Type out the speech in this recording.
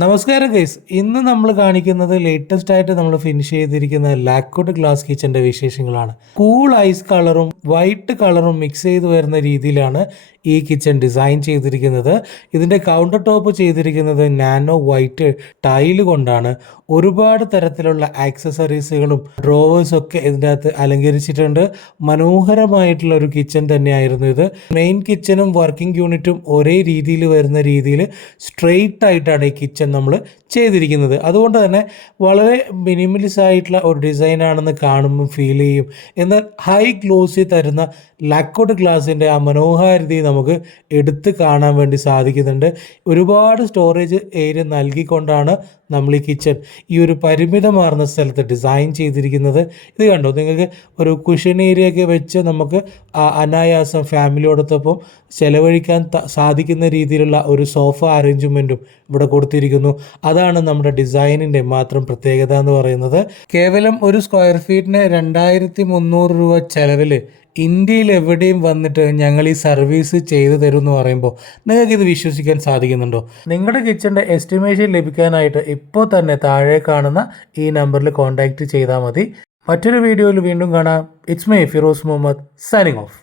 നമസ്കാരം ഗൈസ്, ഇന്ന് നമ്മൾ കാണിക്കുന്നത് ലേറ്റസ്റ്റ് ആയിട്ട് നമ്മൾ ഫിനിഷ് ചെയ്തിരിക്കുന്ന ലാക്വുഡ് ഗ്ലാസ് കിച്ചന്റെ വിശേഷങ്ങളാണ്. കൂൾ ഐസ് കളറും വൈറ്റ് കളറും മിക്സ് ചെയ്ത് വരുന്ന രീതിയിലാണ് ഈ കിച്ചൺ ഡിസൈൻ ചെയ്തിരിക്കുന്നത്. ഇതിന്റെ കൗണ്ടർ ടോപ്പ് ചെയ്തിരിക്കുന്നത് നാനോ വൈറ്റ് ടൈല് കൊണ്ടാണ്. ഒരുപാട് തരത്തിലുള്ള ആക്സസറീസുകളും ഡ്രോവേഴ്സും ഒക്കെ ഇതിൻ്റെ അകത്ത് അലങ്കരിച്ചിട്ടുണ്ട്. മനോഹരമായിട്ടുള്ള ഒരു കിച്ചൺ തന്നെയായിരുന്നു ഇത്. മെയിൻ കിച്ചണും വർക്കിംഗ് യൂണിറ്റും ഒരേ രീതിയിൽ വരുന്ന രീതിയിൽ സ്ട്രെയിറ്റ് ആയിട്ടാണ് ഈ കിച്ചൺ നമ്മൾ ചെയ്തിരിക്കുന്നത്. അതുകൊണ്ട് തന്നെ വളരെ മിനിമലിസ് ആയിട്ടുള്ള ഒരു ഡിസൈൻ ആണെന്ന് കാണുമ്പോൾ ഫീൽ ചെയ്യും. എന്നാൽ ഹൈ ഗ്ലോസി തരുന്ന ലാക്വുഡ് ഗ്ലാസിൻ്റെ ആ മനോഹാരിത നമുക്ക് എടുത്ത് കാണാൻ വേണ്ടി സാധിക്കുന്നുണ്ട്. ഒരുപാട് സ്റ്റോറേജ് ഏരിയ നൽകിക്കൊണ്ടാണ് നമ്മൾ ഈ കിച്ചൺ ഈ ഒരു പരിമിതമാർന്ന സ്ഥലത്ത് ഡിസൈൻ ചെയ്തിരിക്കുന്നത്. ഇത് കണ്ടോ, നിങ്ങൾക്ക് ഒരു കുഷൻ ഏരിയ ഒക്കെ വെച്ച് നമുക്ക് അനായാസം ഫാമിലിയോടൊപ്പം ചെലവഴിക്കാൻ സാധിക്കുന്ന രീതിയിലുള്ള ഒരു സോഫ അറേഞ്ച്മെൻറ്റും ഇവിടെ കൊടുത്തിരിക്കുന്നു. അതാണ് നമ്മുടെ ഡിസൈനിൻ്റെ മാത്രം പ്രത്യേകത എന്ന് പറയുന്നത്. കേവലം ഒരു സ്ക്വയർ ഫീറ്റിന് 2300 രൂപ ചെലവിൽ ഇന്ത്യയിൽ എവിടെയും വന്നിട്ട് ഞങ്ങൾ ഈ സർവീസ് ചെയ്തു തരും എന്ന് പറയുമ്പോൾ നിങ്ങൾക്കിത് വിശ്വസിക്കാൻ സാധിക്കുന്നുണ്ടോ? നിങ്ങളുടെ കിച്ചൻ്റെ എസ്റ്റിമേഷൻ ലഭിക്കാനായിട്ട് ഇപ്പോൾ തന്നെ താഴെ കാണുന്ന ഈ നമ്പറിൽ കോൺടാക്റ്റ് ചെയ്താൽ മതി. മറ്റൊരു വീഡിയോയിൽ വീണ്ടും കാണാം. It's me Firoz Muhammad signing of.